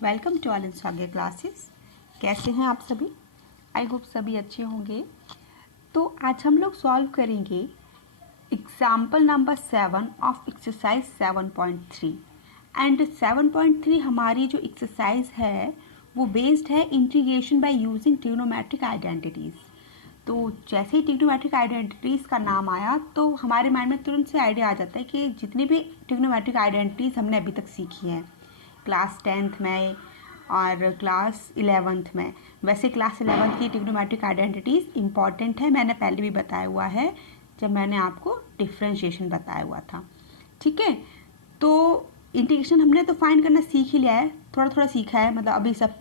Welcome to all Instagram classes. कैसे हैं आप सभी? आई होप सभी अच्छे होंगे। तो आज हम लोग सॉल्व करेंगे example number 7 of exercise 7.3 and 7.3 हमारी जो एक्सरसाइज है वो बेस्ड है integration by using trigonometric identities. तो जैसे ही ट्रिग्नोमेट्रिक आइडेंटिटीज़ का नाम आया तो हमारे माइंड में तुरंत से आइडिया आ जाता है कि जितनी भी ट्रिग्नोमेट्रिक आइडेंटिटीज़ हमने अभी तक सीखी हैं क्लास 10th में और क्लास 11th में। वैसे क्लास 11th की ट्रिग्नोमेट्रिक आइडेंटिटीज़ इम्पॉर्टेंट है, मैंने पहले भी बताया हुआ है जब मैंने आपको डिफ्रेंशिएशन बताया हुआ था। ठीक है, तो इंटीग्रेशन हमने तो फाइंड करना सीख ही लिया है, थोड़ा थोड़ा सीखा है, मतलब अभी सब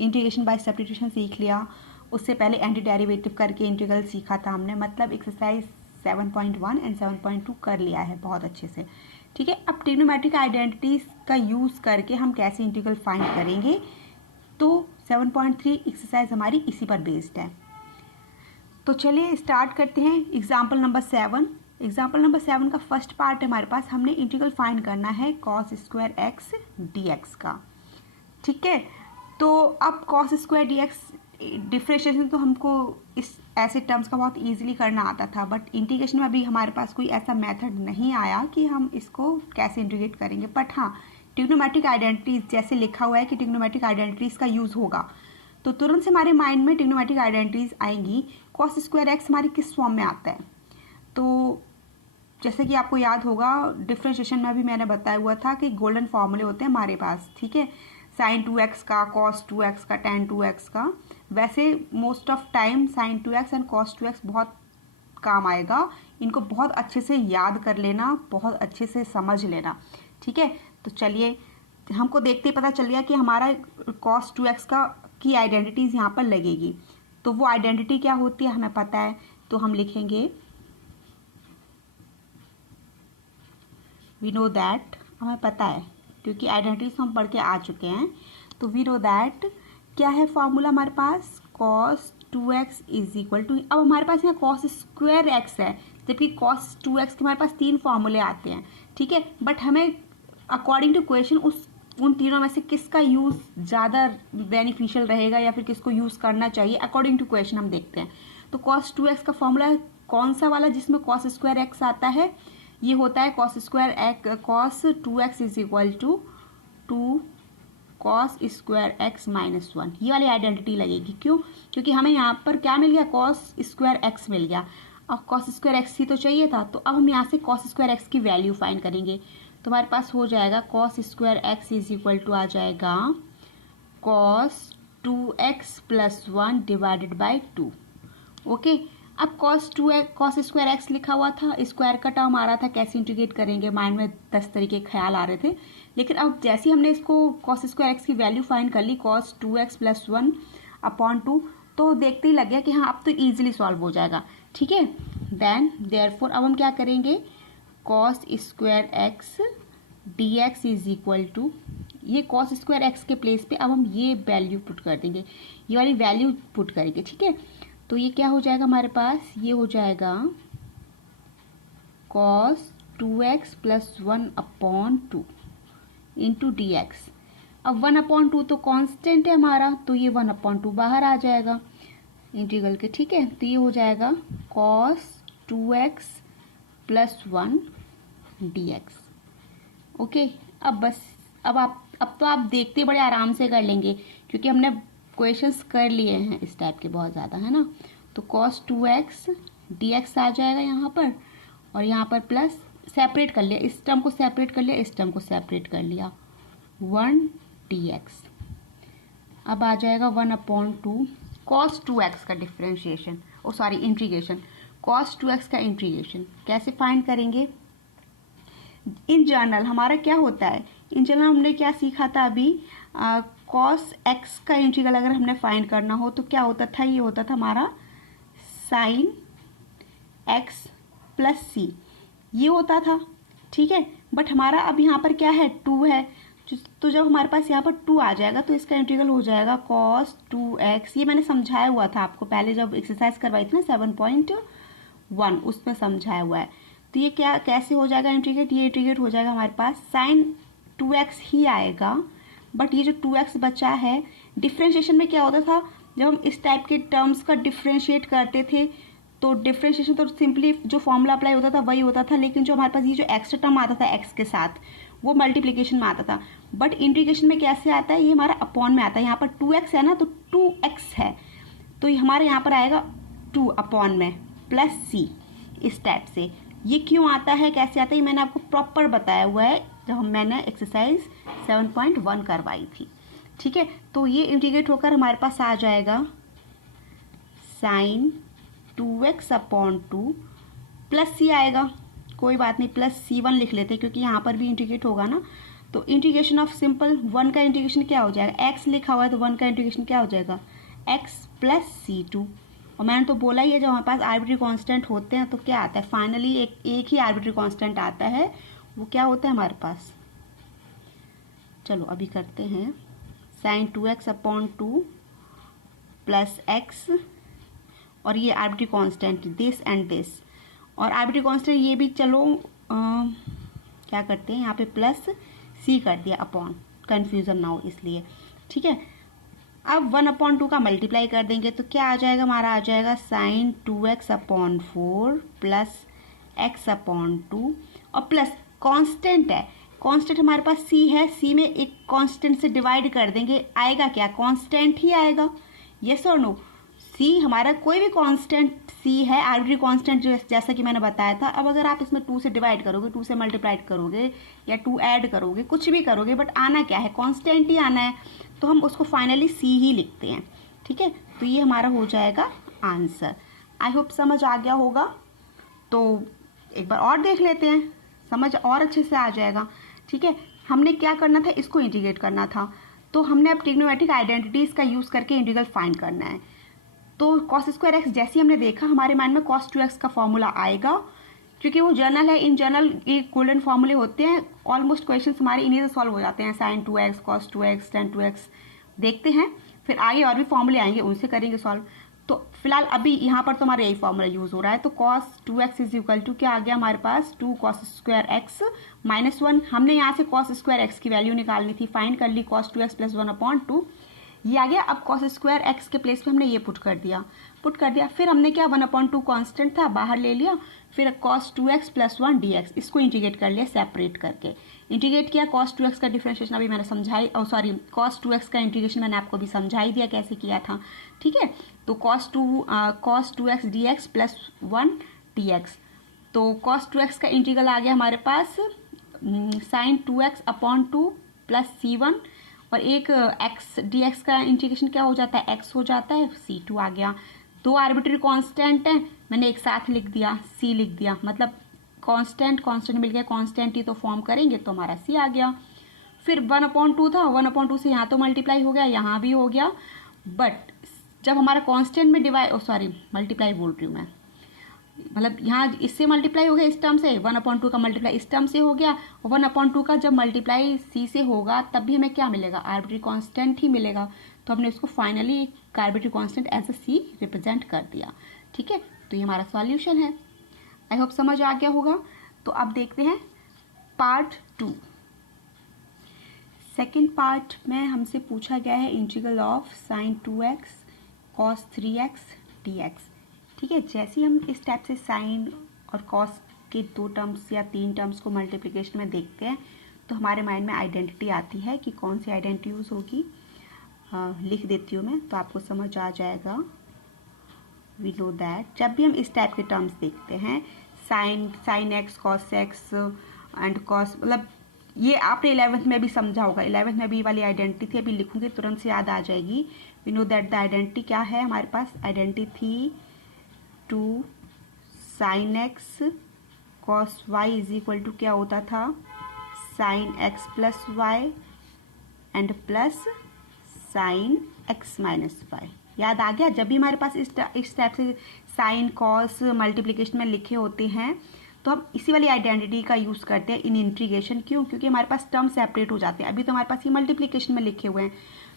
इंटीग्रेशन बाय सब्स्टिट्यूशन सीख लिया। उससे पहले एंटी डेरिवेटिव करके इंटीग्रल सीखा था हमने, मतलब एक्सरसाइज 7.1 एंड 7.2 कर लिया है बहुत अच्छे से। ठीक है, अब ट्रिग्नोमेट्रिक आइडेंटिटीज का यूज़ करके हम कैसे इंटीग्रल फाइंड करेंगे, तो 7.3 एक्सरसाइज हमारी इसी पर बेस्ड है। तो चलिए स्टार्ट करते हैं। Example number 7। एग्जाम्पल नंबर 7 का फर्स्ट पार्ट है हमारे पास, हमने इंटीग्रल फाइंड करना है cos स्क्वायर एक्स dx का। ठीक है, तो अब cos स्क्वायर dx डिफ्रेंशिएशन तो हमको इस ऐसे टर्म्स का बहुत इजीली करना आता था, बट इंटीग्रेशन में अभी हमारे पास कोई ऐसा मेथड नहीं आया कि हम इसको कैसे इंटीग्रेट करेंगे। बट हाँ, ट्रिग्नोमेट्रिक आइडेंटिटीज जैसे लिखा हुआ है कि ट्रिग्नोमेट्रिक आइडेंटिटीज का यूज़ होगा, तो तुरंत से हमारे माइंड में ट्रिग्नोमेट्रिक आइडेंटिटीज आएंगी। cos स्क्वायर एक्स हमारी किस फॉर्म में आता है, तो जैसे कि आपको याद होगा डिफ्रेंशिएशन में भी मैंने बताया हुआ था कि गोल्डन फॉर्मूले होते हैं हमारे पास। ठीक है, sin 2x का, cos 2x का, tan 2x का। वैसे most of time sin 2x and cos 2x बहुत काम आएगा, इनको बहुत अच्छे से याद कर लेना, बहुत अच्छे से समझ लेना। ठीक है, तो चलिए हमको देखते ही पता चल गया कि हमारा cos 2x का की आइडेंटिटीज यहाँ पर लगेगी। तो वो आइडेंटिटी क्या होती है हमें पता है, तो हम लिखेंगे वी नो दैट, हमें पता है क्योंकि आइडेंटिटीज हम पढ़ के आ चुके हैं। तो वी नो दैट क्या है फॉर्मूला हमारे पास, cos 2x is equal to, अब हमारे पास यहाँ cos स्क्वायर एक्स है, जबकि cos 2x के हमारे पास 3 फॉर्मूले आते हैं। ठीक है, बट हमें अकॉर्डिंग टू क्वेश्चन उन तीनों में से किसका यूज़ ज़्यादा बेनिफिशियल रहेगा या फिर किसको यूज़ करना चाहिए, अकॉर्डिंग टू क्वेश्चन हम देखते हैं। तो cos 2x का फॉर्मूला कौन सा वाला जिसमें cos स्क्वायर एक्स आता है, ये होता है cos 2x is equal to 2 cos square x minus 1। ये वाली आइडेंटिटी लगेगी। क्यों? क्योंकि हमें यहाँ पर क्या मिल गया, cos स्क्वायर एक्स मिल गया, और cos स्क्वायर एक्स ही तो चाहिए था। तो अब हम यहाँ से cos स्क्वायर एक्स की वैल्यू फाइंड करेंगे। तो हमारे पास हो जाएगा cos square x is equal to आ जाएगा cos 2x plus 1 divided by 2। Okay, अब cos स्क्वायर एक्स लिखा हुआ था, स्क्वायर का टर्म आ रहा था, कैसे इंटीग्रेट करेंगे, माइंड में 10 तरीके ख्याल आ रहे थे। लेकिन अब जैसे ही हमने इसको cos स्क्वायर एक्स की वैल्यू फाइंड कर ली cos 2x प्लस 1 अपॉन 2, तो देखते ही लग गया कि हाँ अब तो ईजिली सॉल्व हो जाएगा। ठीक है, देन देयरफॉर अब हम क्या करेंगे, cos square x dx is equal to, ये cos स्क्वायर एक्स के प्लेस पे अब हम ये वैल्यू पुट कर देंगे, ये वाली वैल्यू पुट करेंगे। ठीक है, तो ये क्या हो जाएगा हमारे पास, ये हो जाएगा cos 2x plus 1 upon 2 into D x. अब 1 अपॉन 2 तो कांस्टेंट है हमारा, तो ये 1 अपॉन 2 बाहर आ जाएगा इंटीग्रल के। ठीक है, तो ये हो जाएगा cos 2x plus 1 dx। Okay, अब बस अब तो आप देखते बड़े आराम से कर लेंगे क्योंकि हमने क्वेश्चंस कर लिए हैं इस टाइप के बहुत ज़्यादा, है ना। तो cos 2x dx आ जाएगा यहाँ पर, और यहाँ पर प्लस सेपरेट कर लिया, इस टर्म को सेपरेट कर लिया, इस टर्म को सेपरेट कर लिया, 1 dx। अब आ जाएगा 1 अपॉन 2 cos 2x का डिफ्रेंशिएशन, इंटीग्रेशन, cos 2x का इंटीग्रेशन कैसे फाइंड करेंगे। इन जनरल हमारा क्या होता है, इन जनरल हमने क्या सीखा था अभी, cos x का इंटीग्रल अगर हमने फाइंड करना हो तो क्या होता था, ये होता था हमारा sin x प्लस सी, ये होता था। ठीक है, बट हमारा अब यहाँ पर क्या है, 2 है, तो जब हमारे पास यहाँ पर 2 आ जाएगा तो इसका इंटीग्रल हो जाएगा cos 2x। ये मैंने समझाया हुआ था आपको पहले जब एक्सरसाइज करवाई थी ना 7.1, उसमें समझाया हुआ है। तो ये क्या कैसे हो जाएगा इंटीग्रेट, ये इंटीग्रेट हो जाएगा हमारे पास sin 2x ही आएगा, बट ये जो 2x बचा है, डिफ्रेंशिएशन में क्या होता था, जब हम इस टाइप के टर्म्स का डिफ्रेंशिएट करते थे तो डिफ्रेंशिएशन तो सिंपली जो फॉर्मूला अप्लाई होता था वही होता था, लेकिन जो हमारे पास ये जो एक्स्ट्रा टर्म आता था x के साथ वो मल्टीप्लिकेशन में आता था। बट इंटीग्रेशन में कैसे आता है, ये हमारा अपॉन में आता है। यहाँ पर 2x है ना, तो 2x है, तो ये हमारे यहाँ पर आएगा 2 अपॉन में प्लस c, इस टाइप से। ये क्यों आता है, कैसे आता है, ये मैंने आपको प्रॉपर बताया हुआ है जब मैंने एक्सरसाइज 7.1 करवाई थी। ठीक है, तो ये इंटीग्रेट होकर हमारे पास आ जाएगा sine 2x upon 2 plus c आएगा, कोई बात नहीं, प्लस c1 लिख लेते हैं क्योंकि यहाँ पर भी इंटीग्रेट होगा ना। तो इंटीग्रेशन ऑफ सिंपल 1 का इंटीग्रेशन क्या हो जाएगा, x लिखा हुआ है तो 1 का इंटीग्रेशन क्या हो जाएगा, x प्लस c2। और मैंने तो बोला ही है, जब हमारे पास आर्बिट्री कांस्टेंट होते हैं तो क्या आता है, फाइनली एक ही आर्बिट्री कांस्टेंट आता है, वो क्या होता है हमारे पास। चलो अभी करते हैं, sign 2x upon 2 plus x, और ये arbitrary constant this and this, और आर्बिट्री कांस्टेंट ये भी चलो क्या करते हैं, यहाँ पे प्लस c कर दिया अपॉन, कन्फ्यूजन ना हो इसलिए। ठीक है, अब 1/2 का मल्टीप्लाई कर देंगे तो क्या आ जाएगा, हमारा आ जाएगा sine 2x upon 4 plus x upon 2, और प्लस कांस्टेंट है, कांस्टेंट हमारे पास c है, c में एक कांस्टेंट से डिवाइड कर देंगे, आएगा क्या, कांस्टेंट ही आएगा। यस और नो, c हमारा कोई भी कांस्टेंट c है, आर्बिट्री कांस्टेंट जैसा कि मैंने बताया था। अब अगर आप इसमें 2 से डिवाइड करोगे, 2 से मल्टीप्लाई करोगे या 2 ऐड करोगे, कुछ भी करोगे, बट आना क्या है, कांस्टेंट ही आना है, तो हम उसको फाइनली c ही लिखते हैं। ठीक है, तो ये हमारा हो जाएगा आंसर। आई होप समझ आ गया होगा, तो एक बार और देख लेते हैं, समझ और अच्छे से आ जाएगा। ठीक है, हमने क्या करना था, इसको इंटीग्रेट करना था, तो हमने अब ट्रिग्नोमेट्रिक आइडेंटिटीज का यूज करके इंटीग्रल फाइंड करना है। तो cos स्क्वायर एक्स जैसे ही हमने देखा, हमारे माइंड में cos 2x का फॉर्मूला आएगा, क्योंकि वो जनरल है, इन जनरल ये गोल्डन फॉर्मूले होते हैं, ऑलमोस्ट क्वेश्चन हमारे इन्हीं से सॉल्व हो जाते हैं, sign 2x, cos 2x, tan 2x। देखते हैं फिर आगे और भी फॉर्मूले आएंगे, उनसे करेंगे सॉल्व। तो फिलहाल अभी यहाँ पर तो हमारा यही फॉर्मूला यूज हो रहा है। तो cos 2x is equal to क्या आ गया हमारे पास, 2 cos स्क्वायर एक्स माइनस 1। हमने यहाँ से cos स्क्वायर एक्स की वैल्यू निकालनी थी, फाइंड कर ली, cos 2x प्लस 1/2 ये आ गया। अब cos स्क्वायर एक्स के प्लेस पे हमने ये पुट कर दिया, फिर हमने क्या 1/2 कांस्टेंट था बाहर ले लिया, फिर cos 2x प्लस 1 dx, इसको इंटीग्रेट कर लिया सेपरेट करके। इंटीग्रेट किया, cos 2x का डिफरेंशिएशन अभी मैंने समझाई, cos 2x का इंटीग्रेशन मैंने आपको भी समझाई दिया कैसे किया था। ठीक है, तो cos 2x dx plus 1 dx, तो cos 2x का इंटीग्रल आ गया हमारे पास sign 2x upon 2 plus c1, और एक x dx का इंटीग्रेशन क्या हो जाता है, x हो जाता है, c2 आ गया। 2 आर्बिट्री कांस्टेंट है, मैंने एक साथ लिख दिया, c लिख दिया, मतलब कांस्टेंट मिल गया, कांस्टेंट ही तो फॉर्म करेंगे तो हमारा c आ गया। फिर 1/2 था, 1/2 से यहाँ तो मल्टीप्लाई हो गया, यहाँ भी हो गया, बट जब हमारा कांस्टेंट में मल्टीप्लाई बोल रही हूँ मैं, मतलब यहाँ इससे मल्टीप्लाई हो गया इस टर्म से, 1/2 का मल्टीप्लाई इस टर्म से हो गया, और 1/2 का जब मल्टीप्लाई c से होगा तब भी हमें क्या मिलेगा, आर्बिट्री कांस्टेंट ही मिलेगा। तो हमने उसको finally arbitrary constant as a c represent कर दिया। ठीक है, तो ये हमारा सॉल्यूशन है। आई होप समझ आ गया होगा। तो अब देखते हैं पार्ट 2। सेकेंड पार्ट में हमसे पूछा गया है integral of sine 2x cos 3x dx। ठीक है, जैसे ही हम इस टाइप से साइन और कॉस के 2 टर्म्स या 3 टर्म्स को मल्टीप्लिकेशन में देखते हैं तो हमारे माइंड में आइडेंटिटी आती है कि कौन सी आइडेंटिटी यूज़ होगी। लिख देती हूँ मैं तो आपको समझ आ जाएगा। वी नो दैट जब भी हम इस टाइप के टर्म्स देखते हैं, sign x cos x and cos, मतलब ये आपने 11th में भी समझा होगा, 11th में भी वाली आइडेंटिटी थी, अभी लिखूंगी तुरंत से याद आ जाएगी। We know that the identity क्या है हमारे पास, आइडेंटिटी थी 2 sine x cos y is equal to क्या होता था, sine x plus y and plus sine x minus y. याद आ गया, जब भी हमारे पास इस टाइप से साइन कॉस मल्टीप्लिकेशन में लिखे होते हैं तो हम इसी वाली आइडेंटिटी का यूज़ करते हैं इन इंटीग्रेशन। क्यों? क्योंकि हमारे पास टर्म सेपरेट हो जाते हैं। अभी तो हमारे पास ये मल्टीप्लिकेशन में लिखे हुए हैं,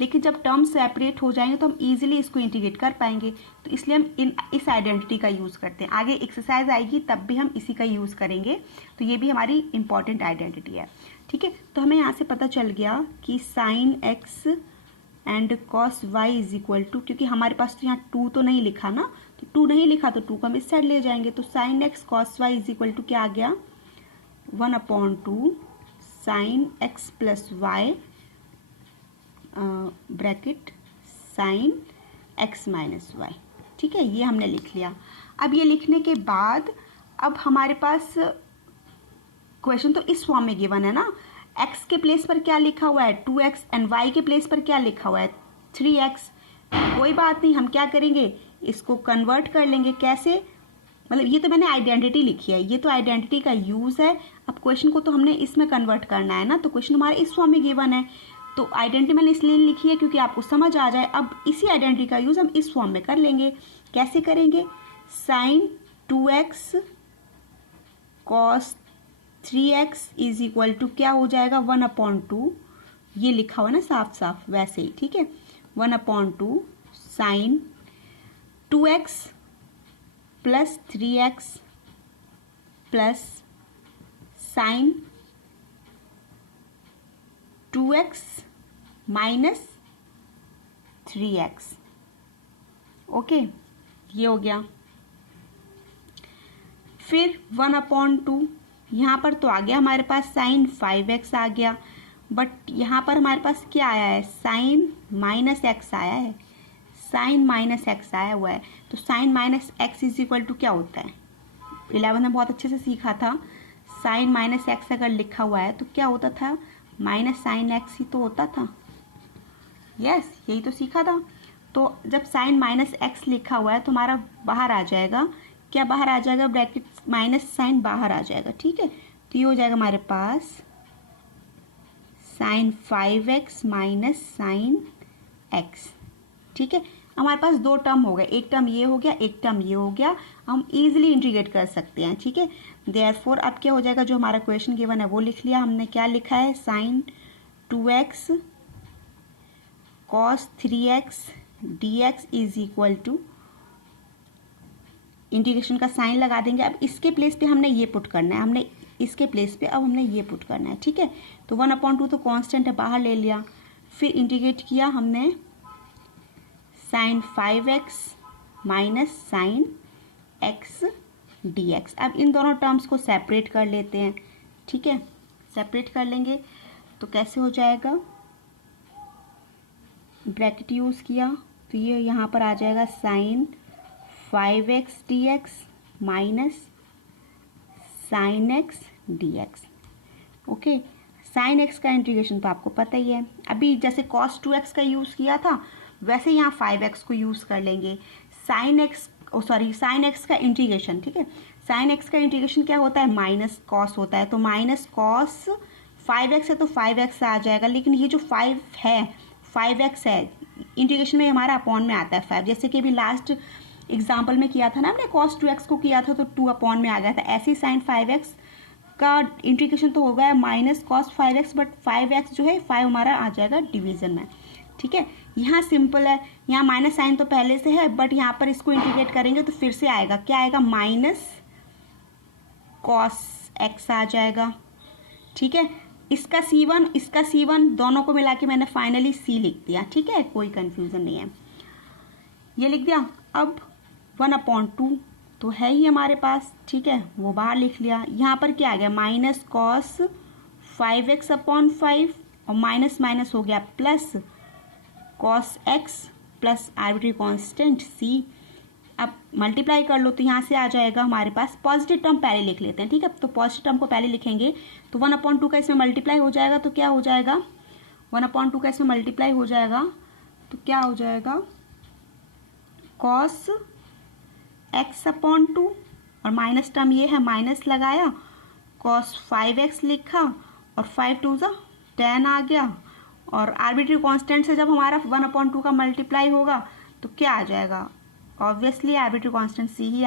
लेकिन जब टर्म सेपरेट हो जाएंगे तो हम इजीली इसको इंटीग्रेट कर पाएंगे, तो इसलिए हम इस आइडेंटिटी का यूज़ करते हैं। आगे एक्सरसाइज आएगी तब भी हम इसी का यूज़ करेंगे, तो ये भी हमारी इंपॉर्टेंट आइडेंटिटी है। ठीक है, तो हमें यहाँ से पता चल गया कि sine x and cos y is equal to, क्योंकि हमारे पास तो यहाँ 2 तो नहीं लिखा ना, तो 2 नहीं लिखा तो 2 को हम इस साइड ले जाएंगे, तो sine x cos y is equal to क्या आ गया 1/2 sine x plus y bracket sine x minus y. ठीक है, ये हमने लिख लिया। अब ये लिखने के बाद अब हमारे पास क्वेश्चन तो इस फॉर्म में गिवन है ना, x के प्लेस पर क्या लिखा हुआ है 2x एंड y के प्लेस पर क्या लिखा हुआ है 3x। कोई बात नहीं, हम क्या करेंगे इसको कन्वर्ट कर लेंगे। कैसे, मतलब ये तो मैंने आइडेंटिटी लिखी है, ये तो आइडेंटिटी का यूज है। अब क्वेश्चन को तो हमने इसमें कन्वर्ट करना है ना, तो क्वेश्चन हमारे इस फॉर्म में गिवन है, तो आइडेंटिटी मैंने इसलिए लिखी है क्योंकि आपको समझ आ जाए। अब इसी आइडेंटिटी का यूज हम इस फॉर्म में कर लेंगे। कैसे करेंगे, sine 2x cos 3x is equal to क्या हो जाएगा 1/2, ये लिखा हुआ ना साफ साफ वैसे ही। ठीक है, 1/2 sine 2x plus 3x plus sine 2x minus 3x। Okay, ये हो गया। फिर 1/2 यहाँ पर तो आ गया हमारे पास साइन 5x आ गया, बट यहाँ पर हमारे पास क्या आया है साइन माइनस एक्स आया है, साइन माइनस एक्स आया हुआ है। तो sine minus x is equal to क्या होता है, 11 में बहुत अच्छे से सीखा था। साइन माइनस एक्स अगर लिखा हुआ है तो क्या होता था, माइनस साइन एक्स ही तो होता था। यस, यही तो सीखा था। तो जब साइन माइनस एक्स लिखा हुआ है तो हमारा बाहर आ जाएगा, क्या बाहर आ जाएगा, ब्रैकेट माइनस साइन बाहर आ जाएगा। ठीक है, तो ये हो जाएगा हमारे पास sine 5x minus sine x। ठीक है, हमारे पास 2 टर्म हो गए, एक टर्म ये हो गया, एक टर्म ये हो गया, हम इजीली इंटीग्रेट कर सकते हैं। ठीक है, देयरफॉर अब क्या हो जाएगा, जो हमारा क्वेश्चन गिवन है वो लिख लिया हमने। क्या लिखा है, sine 2x cos 3x dx is equal to, integration का साइन लगा देंगे। अब इसके प्लेस पे हमने ये पुट करना है, हमने इसके प्लेस पे अब हमने ये पुट करना है। ठीक है, तो 1/2 तो कांस्टेंट है, बाहर ले लिया। फिर इंटीग्रेट किया हमने sine 5x minus sine x dx। अब इन दोनों टर्म्स को सेपरेट कर लेते हैं। ठीक है, सेपरेट कर लेंगे तो कैसे हो जाएगा, ब्रैकेट यूज किया तो ये यहाँ पर आ जाएगा sine 5x dx minus sine x dx। Okay, sine x का इंटीग्रेशन तो आपको पता ही है, अभी जैसे cos 2x का यूज़ किया था वैसे यहाँ 5x को यूज़ कर लेंगे। साइन x का इंटीग्रेशन, ठीक है, साइन x का इंटीग्रेशन क्या होता है, माइनस कॉस होता है, तो माइनस कॉस 5x है तो 5x आ जाएगा। लेकिन ये जो 5x है इंटीग्रेशन में हमारा अपॉन में आता है 5, जैसे कि अभी लास्ट एग्जाम्पल में किया था ना हमने, cos 2x को किया था तो 2 अपॉन में आ गया था। ऐसे ही साइन 5x का इंटीग्रेशन तो हो गया minus cos 5x, but 5x जो है 5 हमारा आ जाएगा डिवीजन में। ठीक है, यहाँ सिंपल है, यहाँ माइनस साइन तो पहले से है, बट यहाँ पर इसको इंटीग्रेट करेंगे तो फिर से आएगा, क्या आएगा, माइनस cos x आ जाएगा। ठीक है, इसका C1 दोनों को मिला के मैंने फाइनली C लिख दिया। ठीक है, कोई कंफ्यूजन नहीं है, ये लिख दिया। अब 1/2 तो है ही हमारे पास, ठीक है, वो बाहर लिख लिया। यहाँ पर क्या आ गया, माइनस कॉस 5x/5 और माइनस माइनस हो गया plus cos x plus arbitrary constant c। अब मल्टीप्लाई कर लो तो यहाँ से आ जाएगा हमारे पास, पॉजिटिव टर्म पहले लिख लेते हैं। ठीक है, तो पॉजिटिव टर्म को पहले लिखेंगे तो 1/2 का इसमें मल्टीप्लाई हो जाएगा, तो क्या हो जाएगा, 1/2 का इसमें मल्टीप्लाई हो जाएगा तो क्या हो जाएगा, कॉस x/2 और माइनस टर्म ये है, माइनस लगाया, कॉस 5x लिखा और 5 2 10 आ गया, और आर्बिट्री कांस्टेंट से जब हमारा 1/2 का मल्टीप्लाई होगा तो क्या आ जाएगा, ऑब्वियसली आर्बिट्री कांस्टेंट c ही